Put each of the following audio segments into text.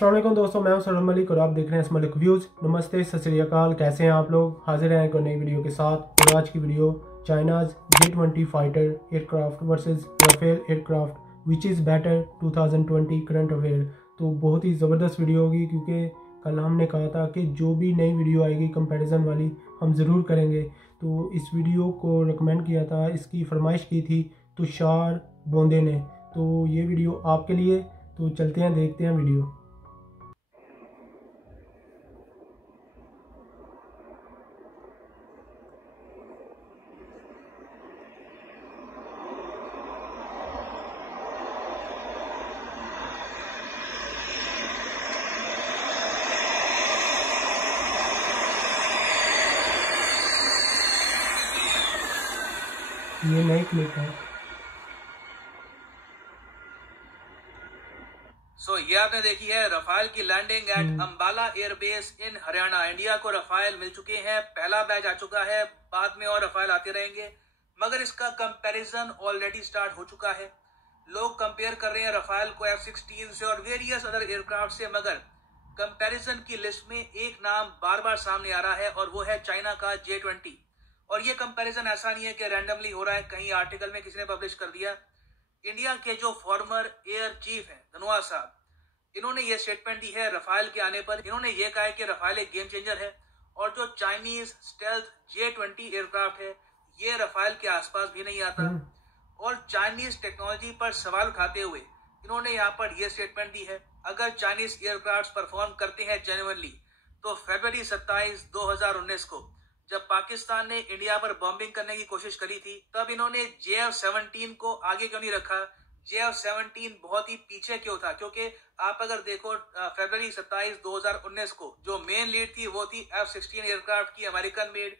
अस्सलाम वालेकुम दोस्तों, मैं हूं सलमान मलिक और आप देख रहे हैं मलिक व्यूज़। नमस्ते, सत श्री अकाल, कैसे हैं आप लोग। हाजिर हैं एक नई वीडियो के साथ। और आज की video China's J-20 fighter aircraft versus Rafale aircraft which is better 2020 current affair. तो बहुत ही ज़बरदस्त वीडियो होगी क्योंकि कल हमने कहा था कि जो भी नई वीडियो आएगी कंपैरिजन वाली हम ज़रूर करेंगे। तो इस वीडियो को रिकमेंड किया था, इसकी फरमाइश की थी तुषार बोंदे ने। तो ये वीडियो आपके लिए। तो चलते हैं, देखते हैं वीडियो। ये नई क्लिप है। ये आपने देखी है रफाल की landing at Ambala airbase in Haryana. India को रफाल मिल चुके हैं, पहला बैच आ चुका है, बाद में और रफाल आते रहेंगे, मगर इसका कंपैरिजन ऑलरेडी स्टार्ट हो चुका है। लोग कंपेयर कर रहे हैं रफाल को F-16 से और वेरियस अदर एयरक्राफ्ट से, मगर कंपैरिजन की लिस्ट में एक नाम बार बार सामने आ रहा है और वो है चाइना का J-20। और ये कंपैरिजन ऐसा नहीं है कि रैंडमली हो रहा है, कहीं आर्टिकल में किसी ने पब्लिश कर दिया। इंडिया के जो फॉर्मर एयर चीफ हैं धनोआ साहब, इन्होंने ये स्टेटमेंट दी है रफाल के आने पर। इन्होंने ये कहा है कि रफाल एक गेम चेंजर है और जो चाइनीज स्टेल्थ J-20 एयरक्राफ्ट है ये रफाल के आसपास भी नहीं आता। और चाइनीज टेक्नोलॉजी पर सवाल उठाते हुए इन्होंने यहाँ पर यह स्टेटमेंट दी है, अगर चाइनीज एयरक्राफ्ट परफॉर्म करते हैं जेन्युइनली तो फरवरी 27, 2019 को जब पाकिस्तान ने इंडिया पर बॉम्बिंग करने की कोशिश करी थी, तब इन्होंने JF-17 को आगे क्यों नहीं रखा। JF-17 बहुत ही पीछे क्यों था, क्योंकि आप अगर देखो फरवरी 27, 2019 को जो मेन लीड थी वो थी F-16 एयरक्राफ्ट की, अमेरिकन मेड।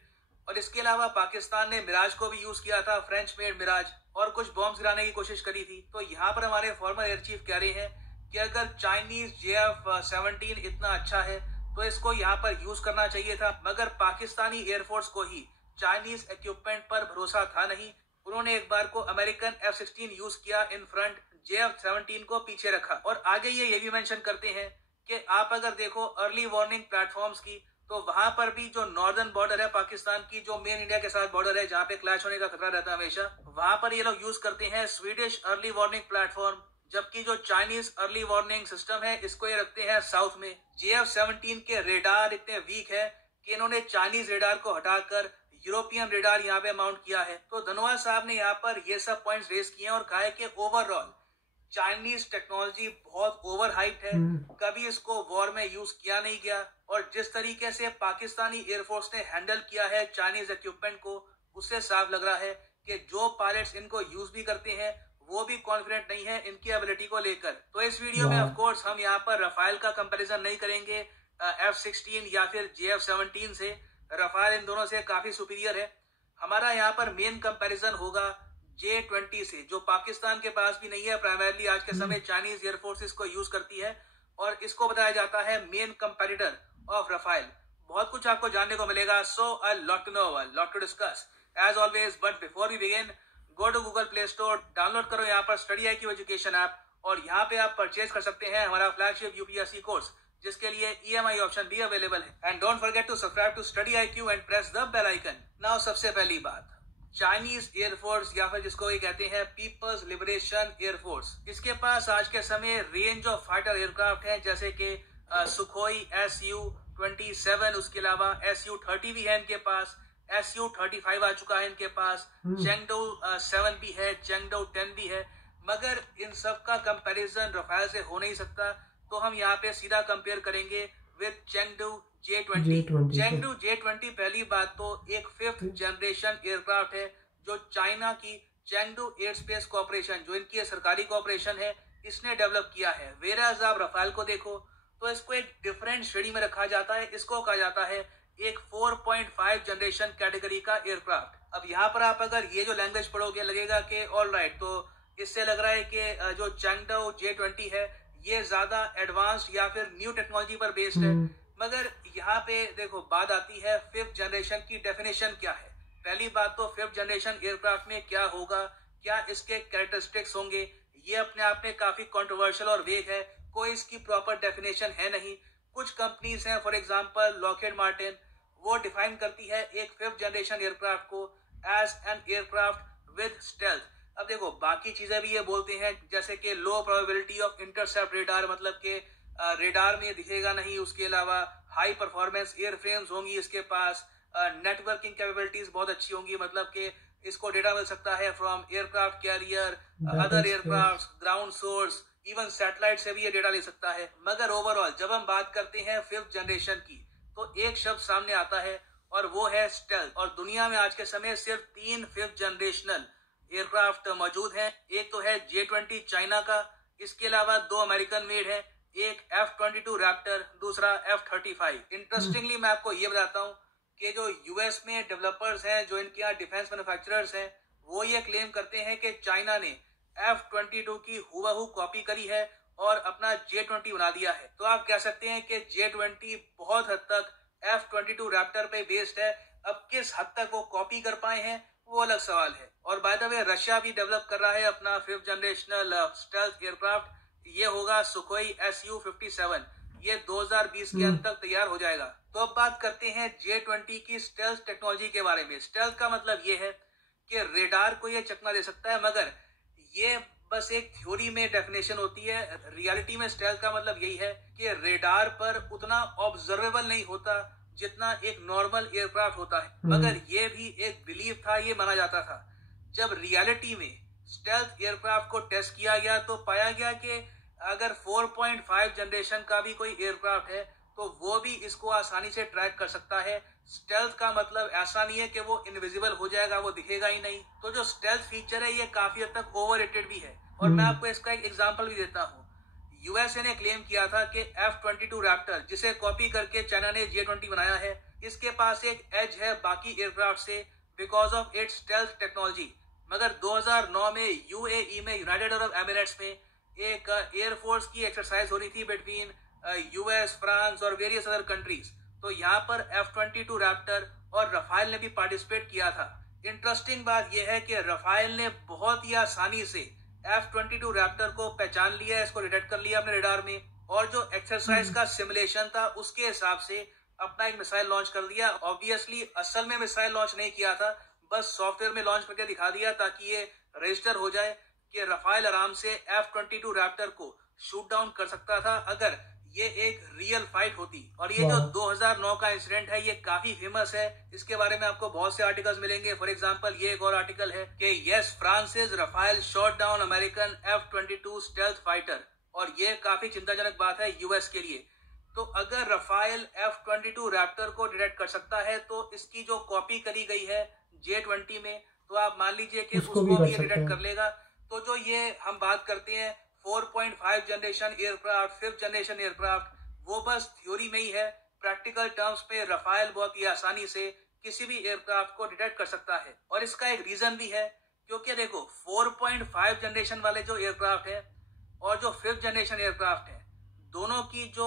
और इसके अलावा पाकिस्तान ने मिराज को भी यूज किया था, फ्रेंच मेड मिराज, और कुछ बॉम्ब्स गिराने की कोशिश करी थी। तो यहाँ पर हमारे फॉर्मर एयर चीफ कह रहे हैं कि अगर चाइनीज JF-17 इतना अच्छा है तो इसको यहाँ पर यूज करना चाहिए था, मगर पाकिस्तानी एयरफोर्स को ही चाइनीज इक्विपमेंट पर भरोसा था नहीं। उन्होंने एक बार को अमेरिकन F-16 यूज किया इन फ्रंट, JF-17 को पीछे रखा। और आगे ये भी मेंशन करते हैं कि आप अगर देखो अर्ली वार्निंग प्लेटफॉर्म्स की, तो वहां पर भी जो नॉर्दर्न बॉर्डर है पाकिस्तान की, जो मेन इंडिया के साथ बॉर्डर है जहां पे क्लैश होने का खतरा रहता है हमेशा, वहां पर ये लोग यूज करते हैं स्वीडिश अर्ली वार्निंग प्लेटफॉर्म, जबकि जो चाइनीज अर्ली वार्निंग सिस्टम है इसको ये रखते हैं साउथ में। JF-17 के रेडार इतने वीक है कि इन्होंने चाइनीज रेडार को हटाकर यूरोपियन रेडार यहाँ पे माउंट किया है। तो धनोआ साहब ने यहाँ पर ये सब पॉइंट्स रेज किए हैं और कहा है कि ओवरऑल चाइनीज टेक्नोलॉजी बहुत ओवर हाइप्ड है, कभी इसको वॉर में यूज किया नहीं गया। और जिस तरीके से पाकिस्तानी एयरफोर्स ने हैंडल किया है चाइनीज इक्विपमेंट को, उससे साफ लग रहा है कि जो पायलट्स इनको यूज भी करते हैं वो भी कॉन्फिडेंट नहीं है इनकी एबिलिटी को लेकर। तो इस वीडियो में ऑफ कोर्स हम यहाँ पर रफाल का कंपैरिजन नहीं करेंगे F-16 या फिर JF-17 से। रफाल इन दोनों से काफी सुपीरियर है। हमारा यहाँ पर मेन कंपैरिजन होगा J-20 से, जो पाकिस्तान के पास भी नहीं है। प्राइमरली आज के समय चाइनीज एयरफोर्सेस को यूज करती है और इसको बताया जाता है मेन कंपैरिटर ऑफ रफाल। बहुत कुछ आपको जानने को मिलेगा, so a lot to know, a lot to discuss as always. But before we begin, go to Google Play Store, download करो यहाँ पर स्टडी IQ एजुकेशन ऐप, और यहाँ पे आप परचेज कर सकते हैं हमारा फ्लैगशिप UPSC कोर्स, जिसके लिए EMI ऑप्शन भी अवेलेबल है। And don't forget to subscribe to study IQ and press the bell icon. Now सबसे पहली बात, चाइनीज एयरफोर्स या फिर जिसको ये कहते हैं पीपल्स लिबरेशन एयरफोर्स, इसके पास आज के समय रेंज ऑफ फाइटर एयरक्राफ्ट है, जैसे कि सुखोई Su-27, उसके अलावा Su-30 भी है इनके पास, Su-35 आ चुका है इनके पास, चेंगडू 7 भी है, चेंगडू 10 भी है, मगर इन सब का कंपैरिजन रफाल से हो नहीं सकता। तो हम यहाँ पे सीधा कंपेयर करेंगे with Chengdu J-20। Chengdu J-20 पहली बात तो एक 5th जनरेशन एयरक्राफ्ट है जो चाइना की चेंगडू एयर स्पेस कॉर्पोरेशन, जो इनकी सरकारी कॉर्पोरेशन है, इसने डेवलप किया है। वेराज आप रफाल को देखो तो इसको एक डिफरेंट श्रेणी में रखा जाता है, इसको कहा जाता है एक 4.5 जनरेशन कैटेगरी का एयरक्राफ्ट। अब यहाँ पर आप अगर ये जो लैंग्वेज पढ़ोगे लगेगा कि ऑल राइट, तो इससे लग रहा है कि जो चेंगडू J-20 है ये ज्यादा एडवांस्ड या फिर न्यू टेक्नोलॉजी पर बेस्ड है। मगर यहाँ पे देखो बात आती है 5th जनरेशन की डेफिनेशन क्या है। पहली बात तो 5th जनरेशन एयरक्राफ्ट में क्या होगा, क्या इसके कैरेक्टरिस्टिक्स होंगे, ये अपने आप में काफी कंट्रोवर्शियल और वेग है। कोई इसकी प्रॉपर डेफिनेशन है नहीं। कुछ कंपनीज हैं, फॉर एग्जांपल लॉकहीड मार्टिन, वो डिफाइन करती है एक 5th जनरेशन एयरक्राफ्ट को as an aircraft with stealth. अब देखो बाकी चीजें भी ये बोलते हैं, जैसे कि लो प्रोबेबिलिटी ऑफ इंटरसेप्ट रेडार, मतलब कि रेडार में दिखेगा नहीं। उसके अलावा हाई परफॉर्मेंस एयरफ्रेम्स होंगी इसके पास, नेटवर्किंग कैपेबिलिटीज बहुत अच्छी होंगी, मतलब कि इसको डेटा मिल सकता है from aircraft carrier, other aircraft, ground source, even satellite से भी ये डेटा ले सकता है। मगर ओवरऑल जब हम बात करते हैं 5th जनरेशन की, तो एक शब्द सामने आता है और वो है स्टेल्थ। और दुनिया में आज के समय सिर्फ 3 5th जनरेशनल एयरक्राफ्ट मौजूद हैं। एक तो है J-20 चाइना का, इसके अलावा 2 अमेरिकन मेड है, एक F-22 रैप्टर, दूसरा F-35। इंटरेस्टिंगली मैं आपको ये बताता हूँ कि जो यूएस में डेवलपर्स हैं, जो इनके यहाँ डिफेंस मैन्युफैक्चरर्स हैं, वो ये क्लेम करते हैं कि चाइना ने F-22 की हुबहू कॉपी करी है और अपना J-20 बना दिया है। तो आप कह सकते हैं कि J-20 बहुत हद तक F-22 रैप्टर पे बेस्ड है। अब किस हद तक वो कॉपी कर पाए हैं वो अलग सवाल है। और बाय द वे रशिया भी डेवलप कर रहा है अपना 5th जनरेशनल स्टेल्थ एयरक्राफ्ट। ये होगा सुखोई Su-57। ये 2020 के अंत तक तैयार हो जाएगा। तो अब बात करते हैं J-20 की स्टेल्थ टेक्नोलॉजी के बारे में। स्टेल्थ का मतलब ये है कि रेडार को ये चकमा दे सकता है, मगर ये बस एक थ्योरी में डेफिनेशन होती है। रियलिटी में स्टेल्थ का मतलब यही है कि रेडार पर उतना ऑब्जर्वेबल नहीं होता जितना एक नॉर्मल एयरक्राफ्ट होता है। मगर ये भी एक बिलीव था, ये माना जाता था। जब रियलिटी में स्टेल्थ एयरक्राफ्ट को टेस्ट किया गया तो पाया गया कि अगर 4.5 जनरेशन का भी कोई एयरक्राफ्ट है तो वो भी इसको आसानी से ट्रैक कर सकता है। स्टेल्थ का मतलब ऐसा नहीं है कि वो इनविजिबल हो जाएगा, वो दिखेगा ही नहीं। तो जो स्टेल्थ फीचर है ये काफी हद तक ओवररेटेड भी है। और मैं आपको इसका एक एग्जांपल भी देता हूँ। यूएसए ने क्लेम किया था कि F-22 रैप्टर, जिसे कॉपी करके चाइना ने J-20 बनाया है, इसके पास एक एज है बाकी एयरक्राफ्ट से because of its stealth technology. मगर 2009 में यूएई में, यूनाइटेड अरब एमिरेट्स में, एक एयरफोर्स की एक्सरसाइज हो रही थी बिटवीन यूएस, फ्रांस और वेरियस अदर कंट्रीज। तो यहाँ पर F-22 रैप्टर और रफाइल ने भी पार्टिसिपेट किया था। इंटरेस्टिंग बात यह है कि रफाइल ने बहुत ही आसानी से F-22 रैप्टर को पहचान लिया, इसको डिटेक्ट कर लिया अपने रडार में, और जो एक्सरसाइज का सिमुलेशन था उसके हिसाब से अपना एक मिसाइल लॉन्च कर दिया। ऑब्वियसली असल में मिसाइल लॉन्च नहीं किया था, बस सॉफ्टवेयर में लॉन्च करके दिखा दिया ताकि ये रजिस्टर हो जाए कि रफाइल आराम से F-22 रैप्टर को शूट डाउन कर सकता था अगर ये एक रियल फाइट होती। और ये जो 2009 का इंसिडेंट है ये काफी फेमस है। इसके बारे में आपको बहुत से आर्टिकल्स मिलेंगे। फॉर एग्जांपल ये एक और आर्टिकल है कि yes, Francis Rafale shot down American F-22 stealth fighter. और ये काफी चिंताजनक बात है यूएस के लिए। तो अगर रफाइल F-22 रैप्टर को डिटेक्ट कर सकता है तो इसकी जो कॉपी करी गई है J-20 में, तो आप मान लीजिए कि उसको भी डिटेक्ट कर लेगा। तो जो ये हम बात करते हैं 4.5 generation aircraft, 5th generation aircraft, वो बस थ्योरी में ही है। प्रैक्टिकल टर्म्स पे रफाइल बहुत ही आसानी से किसी भी एयरक्राफ्ट को डिटेक्ट कर सकता है। और इसका एक रीजन भी है, क्योंकि देखो 4.5 जनरेशन वाले जो एयरक्राफ्ट है और जो 5th जनरेशन एयरक्राफ्ट है, दोनों की जो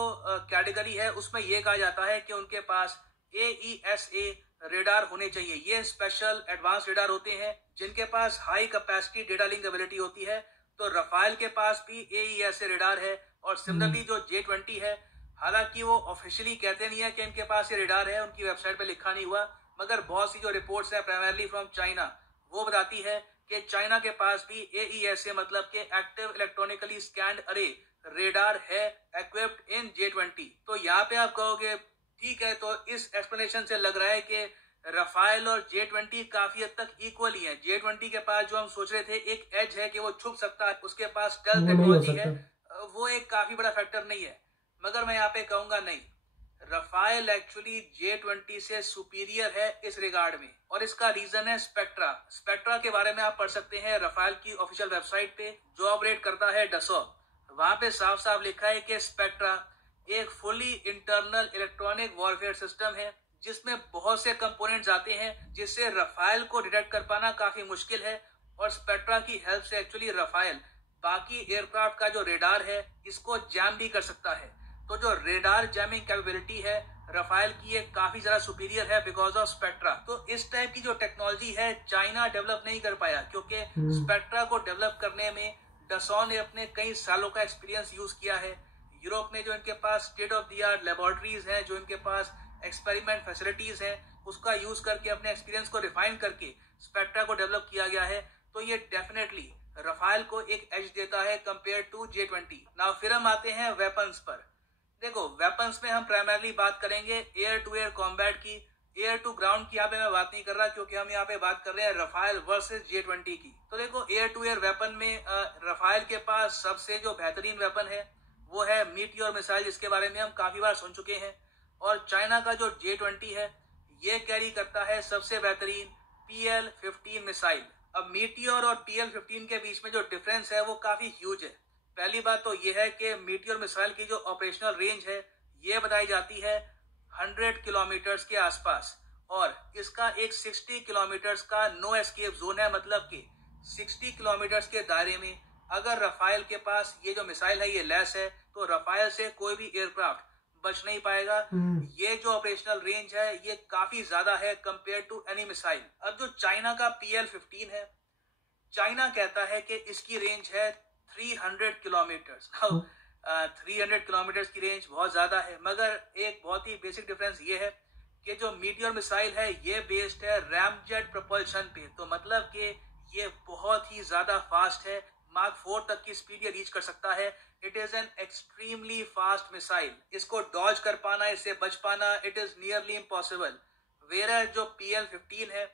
कैटेगरी है उसमें यह कहा जाता है कि उनके पास AESA रेडार होने चाहिए। ये स्पेशल एडवांस रेडार होते हैं जिनके पास high capacity data link ability होती है। तो रफाइल के पास भी AESA रेडार है। और सिमिलरली जो J-20 है, हालांकि वो ऑफिशियली कहते नहीं है कि इनके पास ये रेडार है, उनकी वेबसाइट पे लिखा नहीं हुआ, मगर बहुत सी जो रिपोर्ट्स है प्राइमरली फ्रॉम चाइना, वो बताती है कि चाइना के पास भी AESA मतलब के एक्टिव इलेक्ट्रॉनिकली स्कैन्ड अरे रेडार है इक्विप्ड इन J-20। तो यहाँ पे आप कहोगे ठीक है, तो इस एक्सप्लेनेशन से लग रहा है कि रफाइल और J-20 काफी हद तक इक्वल ही है। J-20 के पास जो हम सोच रहे थे एक एज है कि वो छुप सकता है, उसके पास स्टेल्थ टेक्नोलॉजी है, वो एक काफी बड़ा फैक्टर नहीं है। मगर मैं यहाँ पे कहूंगा नहीं, रफाइल एक्चुअली J-20 से सुपीरियर है इस रिगार्ड में। और इसका रीजन है स्पेक्ट्रा। स्पेक्ट्रा के बारे में आप पढ़ सकते हैं रफाइल की ऑफिशियल वेबसाइट पे, जो ऑपरेट करता है डसॉ। वहां पे साफ साफ लिखा है कि स्पेक्ट्रा एक fully internal electronic warfare system है जिसमें बहुत से कंपोनेंट्स आते हैं, जिससे रफाइल को डिटेक्ट कर पाना काफी मुश्किल है। और स्पेक्ट्रा की हेल्प से एक्चुअली रफाइल बाकी एयरक्राफ्ट का जो रेडार है इसको जैम भी कर सकता है। तो जो रेडार जैमिंग कैपेबिलिटी है रफाइल की, ये काफी ज्यादा सुपीरियर है बिकॉज ऑफ स्पेक्ट्रा। तो इस टाइप की जो टेक्नोलॉजी है चाइना डेवलप नहीं कर पाया, क्योंकि स्पेक्ट्रा को डेवलप करने में डसॉ ने अपने कई सालों का एक्सपीरियंस यूज किया है। यूरोप में जो इनके पास state of the art laboratories हैं, जो इनके पास एक्सपेरिमेंट फैसिलिटीज हैं, उसका यूज करके अपने एक्सपीरियंस को रिफाइन करके स्पेक्ट्रा को डेवलप किया गया है। तो ये डेफिनेटली रफाल को एक एज देता है कंपेयर टू J-20। नाउ फिर हम आते हैं वेपन्स पर। देखो वेपन्स में हम प्राइमरली बात करेंगे एयर टू एयर कॉम्बैट की। एयर टू ग्राउंड की यहाँ पे मैं बात नहीं कर रहा, क्योंकि हम यहाँ पे बात कर रहे हैं रफाल वर्सेस J-20 की। तो देखो एयर टू एयर वेपन में रफाल के पास सबसे जो बेहतरीन वेपन है वो है मीटियोर मिसाइल, जिसके बारे में हम काफी बार सुन चुके हैं। और चाइना का जो J-20 है ये कैरी करता है सबसे बेहतरीन PL-15 मिसाइल। अब मीटियोर और PL-15 के बीच में जो डिफरेंस है वो काफी ह्यूज है। पहली बात तो ये है कि मीटियोर मिसाइल की जो ऑपरेशनल रेंज है ये बताई जाती है 100 किलोमीटर्स के आसपास, और इसका एक 60 किलोमीटर्स का नो एस्केप जोन है। मतलब कि 60 किलोमीटर्स के दायरे में अगर रफाल के पास ये जो मिसाइल है ये लेस है तो रफाल से कोई भी एयरक्राफ्ट बच नहीं पाएगा। ये जो ऑपरेशनल रेंज है ये काफी ज्यादा है कंपेयर टू एनी मिसाइल। अब जो चाइना का PL-15 है, चाइना कहता है कि इसकी रेंज है 300 किलोमीटर्स। 300 किलोमीटर्स की रेंज बहुत ज्यादा है, मगर एक बहुत ही बेसिक डिफरेंस ये है कि जो मीटियोर मिसाइल है ये बेस्ड है रैमजेट प्रोपल्शन पे। तो मतलब कि ये बहुत ही ज्यादा फास्ट है, मार्क 4 तक की स्पीड ये रीच कर सकता है। It is an extremely fast missile. इसको डॉज कर पाना, इससे बच पाना, it is nearly impossible. Where जो PL-15 है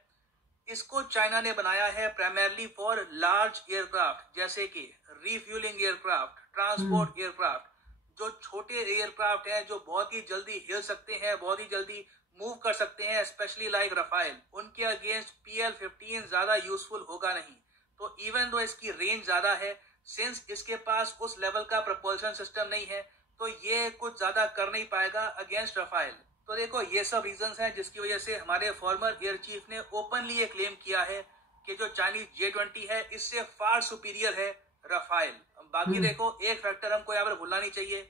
इसको चाइना ने बनाया है प्राइमरली फॉर लार्ज एयरक्राफ्ट, जैसे कि रिफ्यूलिंग एयरक्राफ्ट, ट्रांसपोर्ट एयरक्राफ्ट। जो छोटे एयरक्राफ्ट हैं जो बहुत ही जल्दी हिल सकते हैं, बहुत ही जल्दी मूव कर सकते हैं, स्पेशली लाइक रफाल, उनके अगेंस्ट PL-15 ज्यादा यूजफुल होगा नहीं। तो इवन दो इसकी रेंज ज्यादा है, सिंस इसके पास उस लेवल का प्रपोल्शन सिस्टम नहीं है तो ये कुछ ज्यादा कर नहीं पाएगा अगेंस्ट रफाल। तो देखो ये सब रीजंस हैं जिसकी वजह से हमारे फॉर्मर एयर चीफ ने ओपनली ये क्लेम किया है कि जो चाइनीज J-20 है इससे फार सुपीरियर है रफाल। बाकी देखो एक फैक्टर हमको यहाँ पर भूलना नहीं चाहिए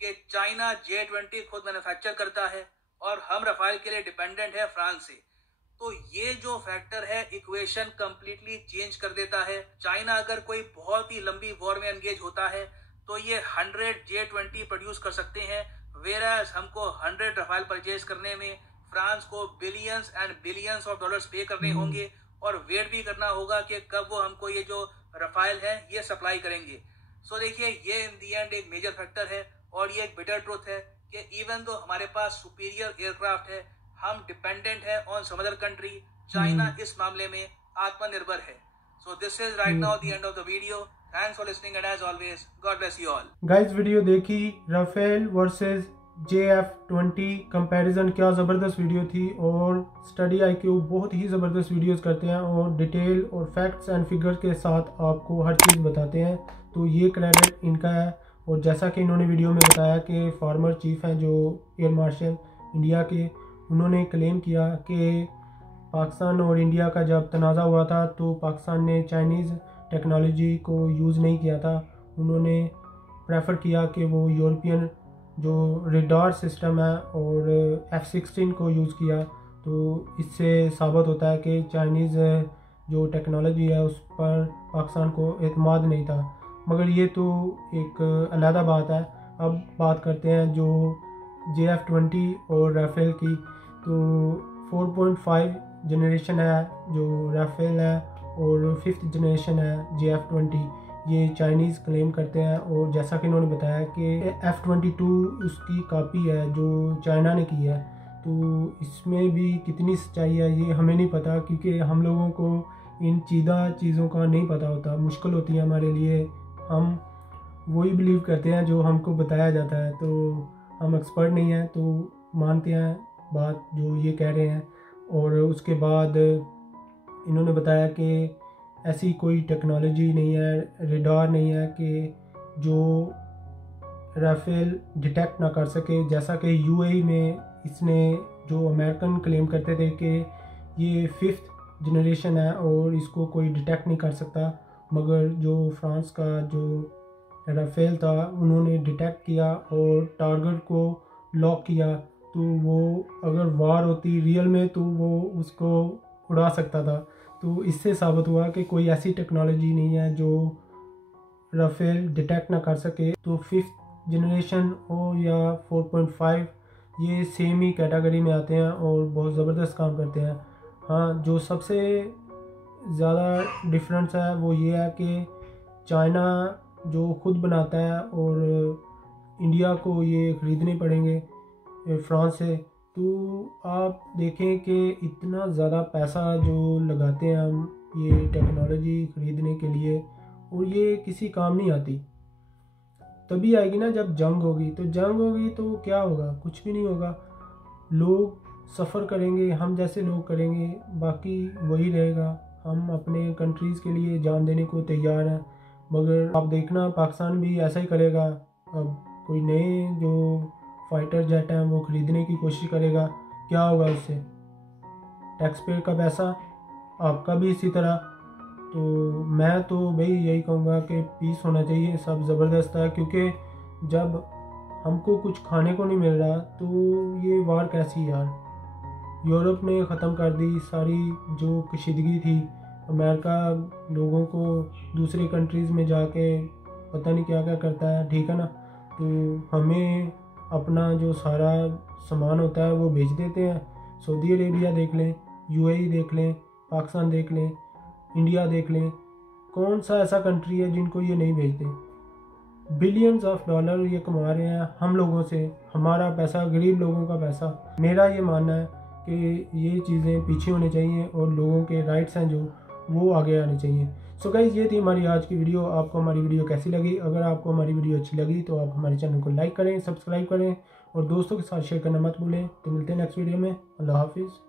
कि चाइना J-20 खुद मैन्युफैक्चर करता है और हम रफाल के लिए डिपेंडेंट है फ्रांस से। तो ये जो फैक्टर है इक्वेशन कंप्लीटली चेंज कर देता है। चाइना अगर कोई बहुत ही लंबी वॉर में एंगेज होता है तो ये 100 J-20 प्रोड्यूस कर सकते हैं, वेराज हमको 100 रफाल परचेज करने में फ्रांस को billions and billions of dollars पे करने होंगे, और वेट भी करना होगा कि कब वो हमको ये जो रफाल है ये सप्लाई करेंगे। सो देखिए ये इन दी एंड एक मेजर फैक्टर है, और ये एक बिटर ट्रूथ है कि इवन दो हमारे पास सुपीरियर एयरक्राफ्ट है, हम डिपेंडेंट है on some other country. China इस मामले में आत्मनिर्भर है। So this is right now the end of the video. Thanks for listening and as always God bless you all. Guys video देखी, राफेल वर्सेस JF-20 कंपैरिजन, क्या ज़बरदस्त video थी। और स्टडी IQ बहुत ही ज़बरदस्त वीडियोस करते हैं और डिटेल और फैक्ट्स एंड फिगर्स के साथ आपको हर चीज़ बताते हैं। तो ये क्रेडिट इनका है। और जैसा कि इन्होंने वीडियो में बताया कि फॉर्मर चीफ हैं जो एयर मार्शल इंडिया के, उन्होंने क्लेम किया कि पाकिस्तान और इंडिया का जब तनाज़ा हुआ था तो पाकिस्तान ने चाइनीज़ टेक्नोलॉजी को यूज़ नहीं किया था। उन्होंने प्रेफर किया कि वो यूरोपियन जो रेडार सिस्टम है और F-16 को यूज़ किया। तो इससे साबित होता है कि चाइनीज़ जो टेक्नोलॉजी है उस पर पाकिस्तान को एतमाद नहीं था। मगर ये तो एक अलग बात है। अब बात करते हैं जो JF-20 और राफेल की। तो 4.5 जनरेशन है जो राफेल है और 5th जनरेशन है JF-20, ये चाइनीज़ क्लेम करते हैं। और जैसा कि इन्होंने बताया कि F-22 उसकी कॉपी है जो चाइना ने की है। तो इसमें भी कितनी सच्चाई है ये हमें नहीं पता, क्योंकि हम लोगों को इन चीज़ों का नहीं पता होता, मुश्किल होती है हमारे लिए। हम वही बिलीव करते हैं जो हमको बताया जाता है। तो हम एक्सपर्ट नहीं हैं तो मानते हैं बात जो ये कह रहे हैं। और उसके बाद इन्होंने बताया कि ऐसी कोई टेक्नोलॉजी नहीं है, रेडार नहीं है कि जो राफेल डिटेक्ट ना कर सके। जैसा कि UAE में इसने जो अमेरिकन क्लेम करते थे कि ये 5th जनरेशन है और इसको कोई डिटेक्ट नहीं कर सकता, मगर जो फ्रांस का जो राफेल था उन्होंने डिटेक्ट किया और टारगेट को लॉक किया। तो वो अगर वार होती रियल में तो वो उसको उड़ा सकता था। तो इससे साबित हुआ कि कोई ऐसी टेक्नोलॉजी नहीं है जो राफेल डिटेक्ट ना कर सके। तो 5th जनरेशन हो या 4.5, ये सेम ही कैटेगरी में आते हैं और बहुत ज़बरदस्त काम करते हैं। हाँ, जो सबसे ज़्यादा डिफरेंस है वो ये है कि चाइना जो खुद बनाता है और इंडिया को ये ख़रीदने पड़ेंगे फ्रांस से। तो आप देखें कि इतना ज़्यादा पैसा जो लगाते हैं हम ये टेक्नोलॉजी ख़रीदने के लिए, और ये किसी काम नहीं आती। तभी आएगी ना जब जंग होगी। तो जंग होगी तो क्या होगा? कुछ भी नहीं होगा। लोग सफ़र करेंगे, हम जैसे लोग करेंगे, बाकी वही रहेगा। हम अपने कंट्रीज़ के लिए जान देने को तैयार हैं, मगर आप देखना पाकिस्तान भी ऐसा ही करेगा। अब कोई नए जो फाइटर जेट हैं वो ख़रीदने की कोशिश करेगा, क्या होगा उससे? टैक्स पेयर का पैसा, आपका भी इसी तरह। तो मैं तो भाई यही कहूँगा कि पीस होना चाहिए, सब ज़बरदस्त है। क्योंकि जब हमको कुछ खाने को नहीं मिल रहा तो ये वार कैसी यार। यूरोप ने ख़त्म कर दी सारी जो कशीदगी थी। अमेरिका लोगों को दूसरी कंट्रीज़ में जाके पता नहीं क्या क्या करता है, ठीक है ना। तो हमें अपना जो सारा सामान होता है वो बेच देते हैं। सऊदी अरेबिया देख लें, यूएई देख लें, पाकिस्तान देख लें, इंडिया देख लें, कौन सा ऐसा कंट्री है जिनको ये नहीं बेचते? बिलियंस ऑफ डॉलर ये कमा रहे हैं हम लोगों से, हमारा पैसा, गरीब लोगों का पैसा। मेरा ये मानना है कि ये चीज़ें पीछे होनी चाहिए और लोगों के राइट्स हैं जो वो आगे आने चाहिए। सो गाइस, ये थी हमारी आज की वीडियो। आपको हमारी वीडियो कैसी लगी? अगर आपको हमारी वीडियो अच्छी लगी तो आप हमारे चैनल को लाइक करें, सब्सक्राइब करें और दोस्तों के साथ शेयर करना मत भूलें। तो मिलते हैं नेक्स्ट वीडियो में। अल्लाह हाफिज़।